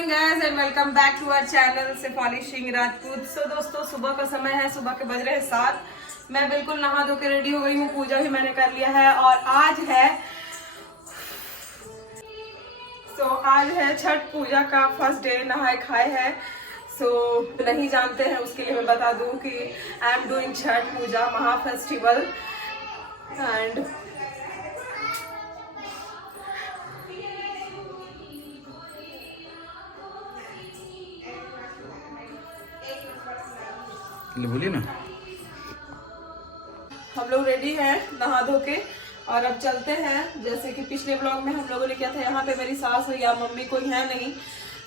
Morning guys and welcome back to our channel Shefali Rajput. So दोस्तों, सुबह का समय है, सुबह के बज रहे हैं 7। मैं बिल्कुल नहा धो के रेडी हो गई हूँ, पूजा भी मैंने कर लिया है और आज है छठ पूजा का फर्स्ट डे, नहाए खाए है। नहीं जानते हैं उसके लिए मैं बता दूं कि आई एम डूइंग छठ पूजा महा फेस्टिवल एंड बोलिए ना। हम लोग रेडी हैं नहा धो के और अब चलते हैं। जैसे कि पिछले ब्लॉग में हम लोगों ने किया था, यहाँ पे मेरी सास या मम्मी कोई है नहीं,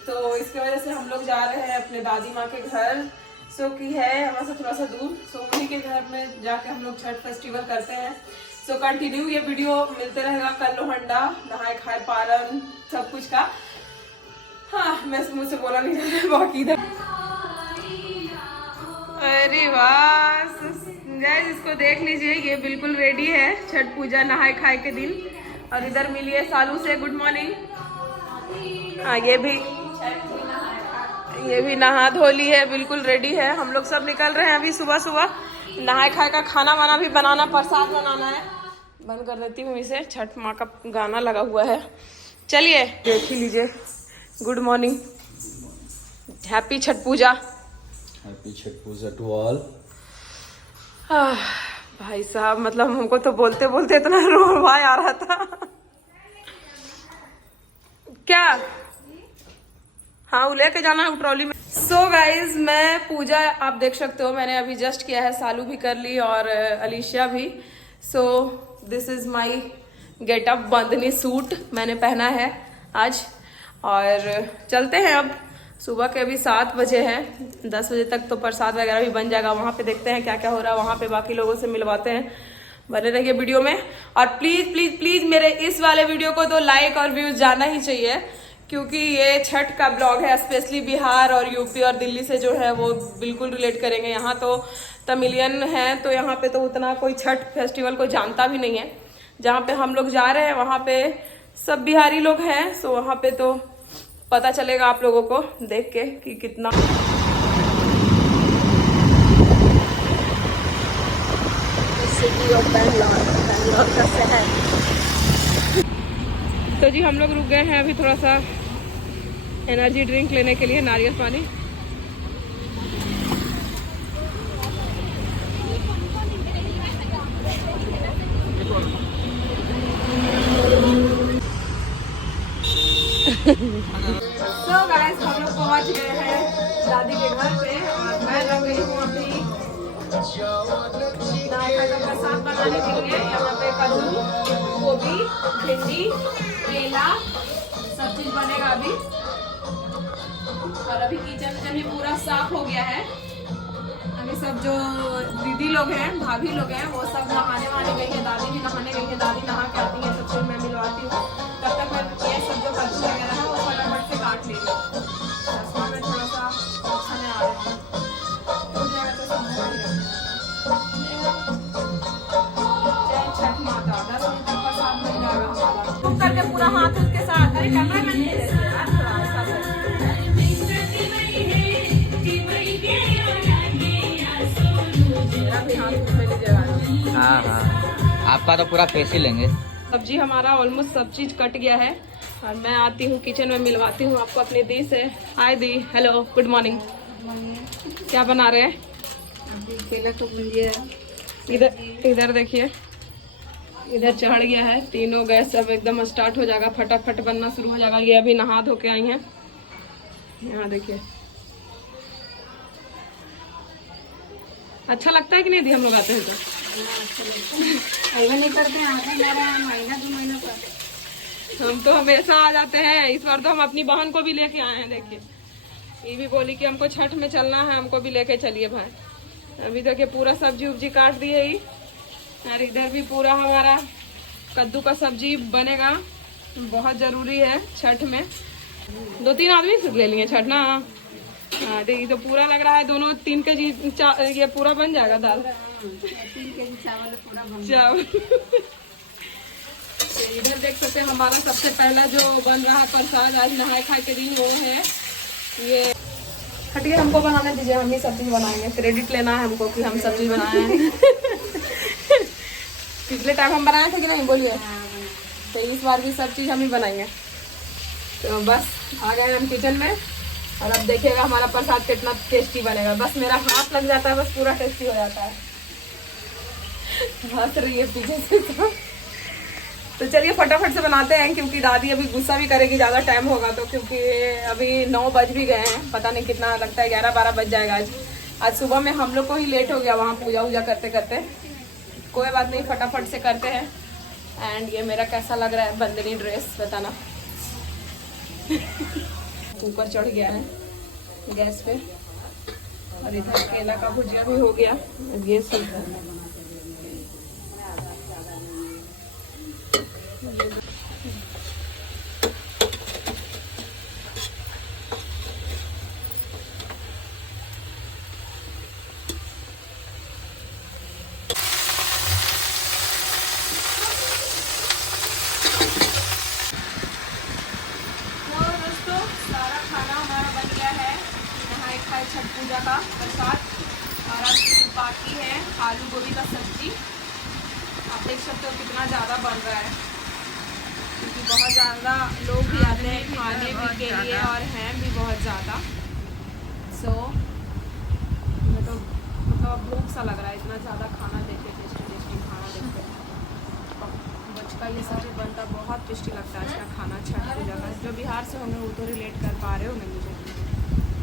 तो इसकी वजह से हम लोग जा रहे हैं अपने दादी माँ के घर, कि है हमारे से थोड़ा सा दूर। उन्हीं के घर में जाके हम लोग छठ फेस्टिवल करते हैं। कंटिन्यू ये वीडियो मिलते रहेगा। कल लोहंडा, नहाए खाए, पारण, सब कुछ का। हाँ, मैं मुँह से बोला नहीं जा रहा बाकी इधर। अरे वाह गाइस, इसको देख लीजिए, ये बिल्कुल रेडी है छठ पूजा नहाए खाए के दिन। और इधर मिलिए सालू से, गुड मॉर्निंग। हाँ, ये भी नहा धो ली है, बिल्कुल रेडी है। हम लोग सब निकल रहे हैं अभी सुबह सुबह। नहाए खाए का खाना वाना भी बनाना, प्रसाद बनाना है। बंद कर देती हूँ इसे, छठ माँ का गाना लगा हुआ है। चलिए देख ही लीजिए। Good morning, happy Chhath Puja. Happy Chhath Puja to all. भाई साहब, मतलब हमको तो बोलते बोलते इतना रोना आ रहा था। क्या? हाँ, वो लेके जाना है ट्रॉली में। गाइज, मैं पूजा आप देख सकते हो, मैंने अभी जस्ट किया है। सालू भी कर ली और अलीशिया भी। This is my getup, bandhani suit मैंने पहना है आज। और चलते हैं अब। सुबह के अभी 7 बजे हैं, 10 बजे तक तो प्रसाद वगैरह भी बन जाएगा। वहाँ पे देखते हैं क्या क्या हो रहा है, वहाँ पे बाकी लोगों से मिलवाते हैं। बने रहिए वीडियो में। और प्लीज प्लीज प्लीज मेरे इस वाले वीडियो को तो लाइक और व्यूज जाना ही चाहिए, क्योंकि ये छठ का ब्लॉग है। स्पेशली बिहार और यूपी और दिल्ली से जो है वो बिल्कुल रिलेट करेंगे। यहाँ तो तमिलियन है, तो यहाँ पे तो उतना कोई छठ फेस्टिवल को जानता भी नहीं है। जहाँ पे हम लोग जा रहे हैं वहाँ पे सब बिहारी लोग हैं। वहाँ पे तो पता चलेगा आप लोगों को देख के कि कितना। सिटी ऑफ बैंगलोर का शहर। तो जी हम लोग रुक गए हैं अभी थोड़ा सा एनर्जी ड्रिंक लेने के लिए, नारियल पानी। गाइस, हम लोग पहुंच गए हैं दादी के घर पे और मैं लग गई हूँ अपनी प्रसाद बनाने के लिए। यहाँ पे कद्दू, गोभी, भिंडी, केला सब चीज बनेगा अभी। और अभी किचन भी पूरा साफ हो गया है। अभी सब जो दीदी लोग हैं, भाभी लोग हैं, वो सब नहाने वाने गई है। दादी भी नहाने गई है, दादी नहा के आती है, सबको मैं मिलवाती हूँ। तब तक मैं ये सब जो कद्दू वगैरह है वो फटाफट से काट ले रही हूँ। में थोड़ा सा अच्छा नहीं आ रहा है, तो सब जय छठ माता। 10 मिनट तक प्रसाद बन जाएगा हमारा। तुम करके पूरा हाथ उसके साथ। अरे कैमरा मैन नहीं देते यार, थोड़ा ऐसा मेरा भी हाथ उसमें लीजिएगा। हाँ, आपका तो पूरा फेस ही लेंगे। सब्जी हमारा ऑलमोस्ट सब चीज कट गया है और मैं आती हूँ किचन में, मिलवाती हूँ आपको अपनी दी से। हाय दी, हेलो, गुड मॉर्निंग। क्या बना रहे हैं? केला को भुजिया। इधर देखिए, इधर चढ़ गया है। तीनों गैस अब एकदम स्टार्ट हो जाएगा, फटाफट बनना शुरू हो जाएगा। ये अभी नहा धो के आई हैं। यहाँ देखिए, अच्छा लगता है कि नहीं दी? हम लोग आते हैं तो ऐसा नहीं करते हैं, महीना 2 महीना पर हम तो हमेशा आ जाते हैं। इस बार तो हम अपनी बहन को भी लेके आए हैं। देखिए, ये भी बोली कि हमको छठ में चलना है, हमको भी लेके चलिए भाई। अभी देखिए पूरा सब्जी उब्जी काट दी है। और इधर भी पूरा हमारा कद्दू का सब्जी बनेगा, बहुत जरूरी है छठ में। 2-3 आदमी खुद ले लिए छठ ना। हाँ, देखिए तो पूरा लग रहा है दोनों 3 केजी ये पूरा बन जाएगा दाल। 3 केजी चावल पूरा बन चावल। इधर देख सकते हैं हमारा सबसे पहला जो बन रहा है प्रसाद आज नहाए खाए के दिन, वो है ये हटिए, हमको बनाने दीजिए, हम ही सब चीज़ बनाएंगे। क्रेडिट लेना है हमको कि हम सब चीज़ बनाए हैं। पिछले टाइम हम बनाए थे कि नहीं, बोलिए। तो इस बार भी सब चीज़ हम ही बनाएंगे। तो बस आ गए हम किचन में, और अब देखिएगा हमारा प्रसाद कितना टेस्टी बनेगा। बस मेरा हाथ लग जाता है, बस पूरा टेस्टी हो जाता है। हंस रही है पीछे से। तो चलिए फटाफट से बनाते हैं, क्योंकि दादी अभी गुस्सा भी करेगी ज़्यादा टाइम होगा तो, क्योंकि अभी 9 बज भी गए हैं, पता नहीं कितना लगता है 11-12 बज जाएगा आज सुबह में। हम लोग को ही लेट हो गया वहाँ पूजा वूजा करते करते। कोई बात नहीं, फटाफट से करते हैं। एंड ये मेरा कैसा लग रहा है बंदनी ड्रेस, बताना। ऊपर चढ़ गया है गैस पे, और इधर केला का भुजिया भी हो गया। अब ये सब छठ पूजा का प्रसाद। और अब बाकी है आलू गोभी का सब्जी। आप देख सकते हो कितना ज़्यादा बन रहा है, क्योंकि बहुत ज़्यादा लोग भी आते हैं खाने भी के लिए, और हैं भी बहुत ज़्यादा। सो मैं तो मतलब भूख सा लग रहा है, इतना ज़्यादा खाना देख के, टेस्टी टेस्टी खाना देख के। बचका ये सब्जी बनता बहुत टेस्टी लगता है इसका खाना छठ पूजा का। जो बिहार से होंगे वो तो रिलेट कर पा रहे होंगे मुझे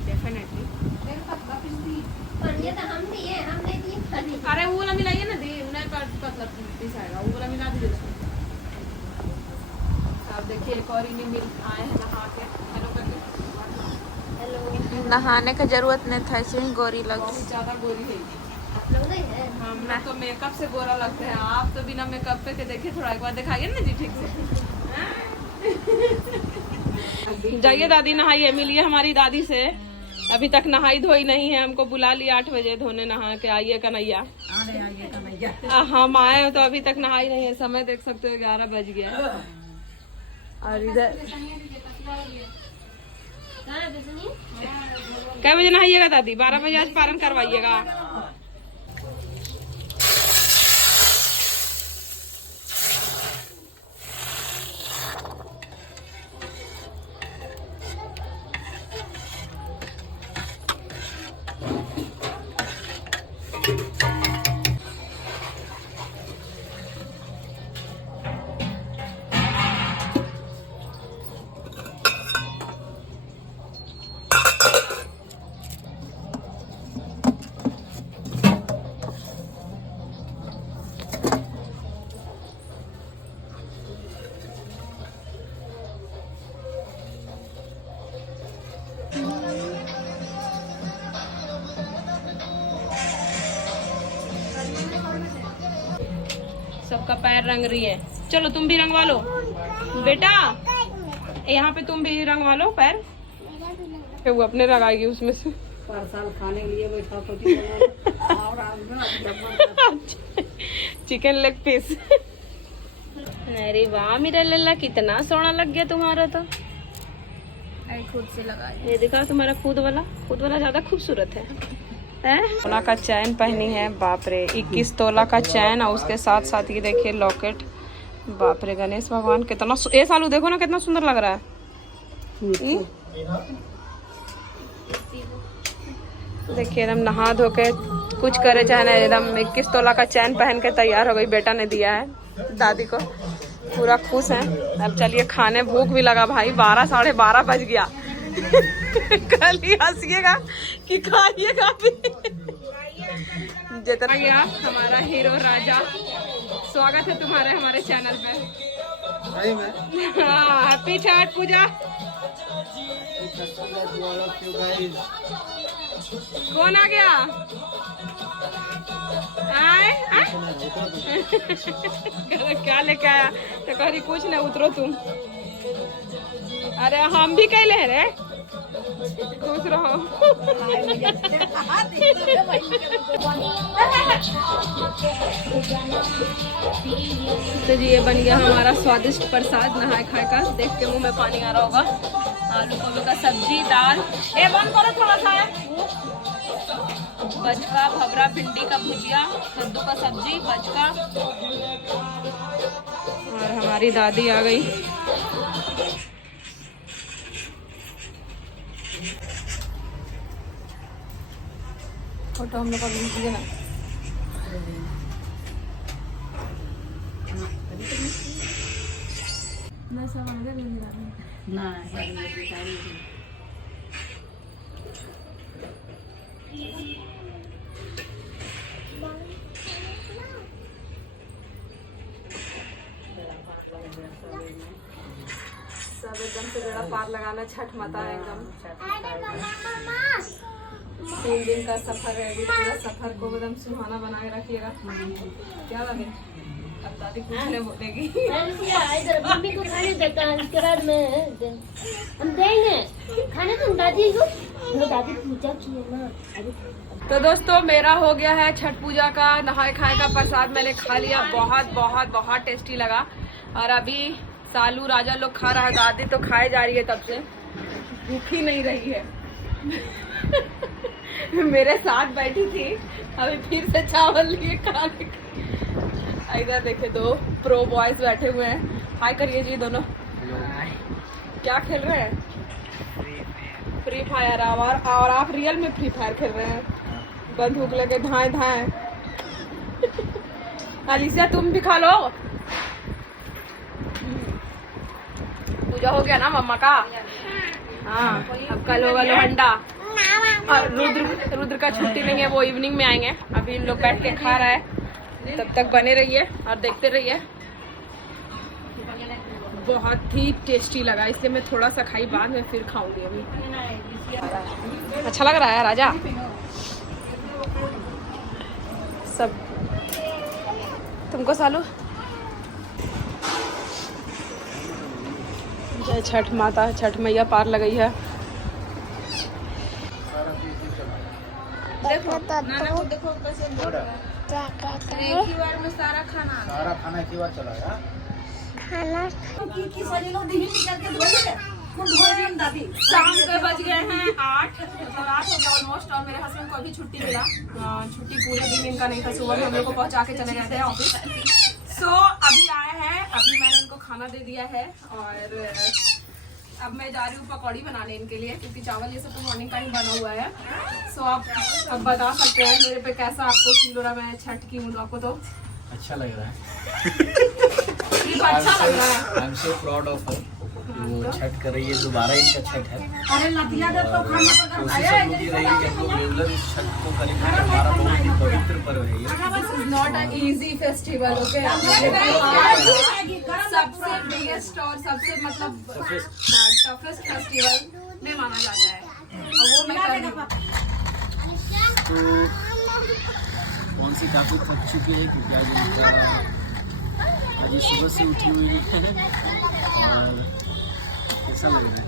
डेफिनेटली। अरे वो वाला मिलाइए ना दी, उन्हें पतला पीस आएगा, वो वाला मिला दीजिए उसमें। आप देखिए एक और इन्हीं मिल आए हैं नहा के। हेलो करके, हेलो। नहाने का जरूरत नहीं था, ऐसे ही गोरी लग बहुत ज़्यादा गोरी है हम लोग तो मेकअप से गोरा लगते हैं। आप तो बिना मेकअप पे के देखिए, थोड़ा एक बार दिखाइए ना जी ठीक से। जाइए दादी नहाइए, मिलिए हमारी दादी से। अभी तक नहाई धोई नहीं है, हमको बुला लिया 8 बजे धोने, नहा के आइए कन्हैया। हम आए तो अभी तक नहाई नहीं है। समय देख सकते हो 11 बज गया। और इधर क्या बजे नहाइएगा दादी? 12 बजे आज पारण करवाइएगा। सबका पैर रंग रही है। चलो तुम भी रंगवा लो बेटा, यहाँ पे तुम भी रंगवा लो पैर। फिर वो अपने रंगाएगी उसमें से। खाने के लिए बैठा चिकन लेग पीस। अरे वाह मेरा लल्ला, कितना सोना लग गया तुम्हारा तो। खुद से लगा। ये दिखा तुम्हारा खुद वाला ज्यादा खूबसूरत है। सोना का चैन पहनी है, बाप रे 21 तोला का चैन, और उसके साथ साथ ये देखिए लॉकेट। बाप रे गणेश भगवान कितना ये सालू देखो ना कितना सुंदर लग रहा है। देखिए एकदम नहा धो के कुछ करे चाहे ना, एकदम 21 तोला का चैन पहन के तैयार हो गई। बेटा ने दिया है दादी को, पूरा खुश है। अब चलिए खाने, भूख भी लगा भाई, 12 साढ़े 12 बज गया। कल ही हंसिएगा कि खाइएगा भी। जितना गया हमारा हीरो राजा, स्वागत है तुम्हारे हमारे चैनल पे। हाँ हैप्पी छठ पूजा। कौन आ गया? आए? क्या लेके आया? तो कह रही कुछ नहीं, उतरो तुम। अरे हम भी कहले हैं रे, खुश रहो। तो जी ये बन गया हमारा स्वादिष्ट प्रसाद। नहाए खाए का देख के मुंह में पानी आ रहा होगा। आलू गोभी का सब्जी, दाल, ए बंद करो थोड़ा सा है, बचका, भवरा, भिंडी का भुजिया, कद्दू का सब्जी, बचका। और हमारी दादी आ गई। फोटो हम लोग का लीजिए ना। ना सब एकदम से बेड़ा पार लगाना, छठ माता है एकदम। 3 दिन का सफर है, अभी पूरा सफर को एकदम सुहाना बना के रखिएगा। क्या लगे अब दादी पूछने बोलेगी। इधर मम्मी को खाने देता है, इसके बाद में हम देंगे खाने तो दादी को, दादी पूजा की है ना अभी। तो दोस्तों मेरा हो गया है छठ पूजा का नहाए खाए का प्रसाद, मैंने खा लिया, बहुत बहुत बहुत टेस्टी लगा। और अभी सालू राजा लोग खा रहा है, दादी तो खाए जा रही है, तब से भूखी नहीं रही है। मेरे साथ बैठी थी, अभी फिर से चावल लिए खाने। इधर देखे 2 प्रो बॉयज बैठे हुए हैं, हाय करिए जी दोनों। क्या खेल रहे हैं? Free fire. और आप रियल में फ्री फायर खेल रहे हैं, बंदूक लेके धाए धाए। अलीसिया तुम भी खा लो। पूजा हो गया ना मम्मा का? हाँ, अब कल होगा लोहंडा। और रुद्र का छुट्टी नहीं है, वो इवनिंग में आएंगे। अभी इन लोग बैठ के खा रहा है, तब तक बने रहिए और देखते रहिए। बहुत ही टेस्टी लगा, इसलिए मैं थोड़ा सा खाई, बाद में फिर खाऊंगी। अभी अच्छा लग रहा है राजा सब। तुमको सालू? जय छठ माता, छठ मैया पार लगई है। देखो नाना को देखो कैसे एक ही बार में सारा खाना एक ही बार चला गया। शाम के बज गए हैं 8, मतलब 8 हो गया ऑलमोस्ट। और मेरे हस्बैंड को अभी छुट्टी मिला, छुट्टी पूरे दिन इनका नहीं था, सुबह में हम लोग को पहुंचा के चले गए थे ऑफिस। सो अभी आए हैं, अभी मैंने इनको खाना दे दिया है। और अब मैं जा रही हूँ पकौड़ी बनाने इनके लिए, क्योंकि चावल ये सब तो मॉर्निंग का ही बना हुआ है। सो आप अब बता सकते हैं मेरे पे कैसा आपको फील हो रहा है। मैं छठ की हूँ, आपको तो अच्छा लग रहा है। अच्छा लग रहा है। I am so proud of her. वो छठ कर रही है, दोबारा इनका छठ है। अरे लतिया दे तो खाना पका। कोशिश हम लोग की रही कि हम लोग रेगुलर इस छठ को करेंगे। हमारा बहुत ही पवित्र पर्व है ये। This is not a easy festival, okay. सबसे बिगेस्ट और सबसे मतलब टफेस्ट फेस्टिवल में माना जाता है, और वो मैं कर रही हूँ। तो कौन सी काफी थक चुके हैं, क्योंकि आज उनका आज सुबह से उठी हुई है। और कैसा लग रहा है?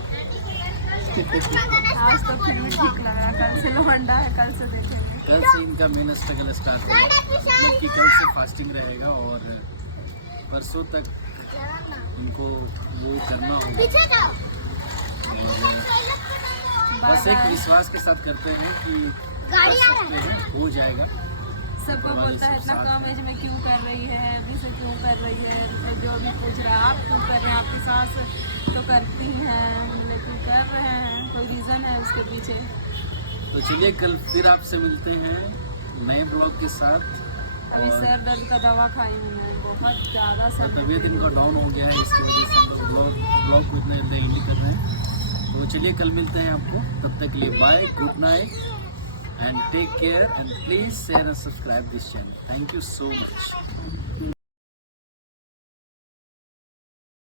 आज तो फिर भी ठीक लग रहा है, कल से लोहंडा है, कल से देखेंगे। कल से इनका मेन स्ट्रगल स्टार्ट होगा, मतलब कि कल से फास्टिंग रहेगा और परसों तक इनको वो करना होगा। बस एक विश्वास के साथ करते हैं कि हो जाएगा। सबको बोलता है इतना कम एज में क्यों कर रही है, अभी से क्यों कर रही है, जो भी पूछ रहा है आप क्यों कर रहे हैं, आपकी सास तो करती हैं, लेकिन कर रहे हैं, कोई रीज़न है उसके पीछे। तो चलिए कल फिर आपसे मिलते हैं नए ब्लॉग के साथ। अभी सर दर्द का दवा खाई हूँ मैं, बहुत ज़्यादा सर तबीयत इनका डाउन हो गया है, इसकी वजह से हम लोग ब्लॉग को इतने देर नहीं कर रहे हैं। तो चलिए कल मिलते हैं आपको, तब तक के लिए bye, good night and take care and please share and subscribe this channel. Thank you so much.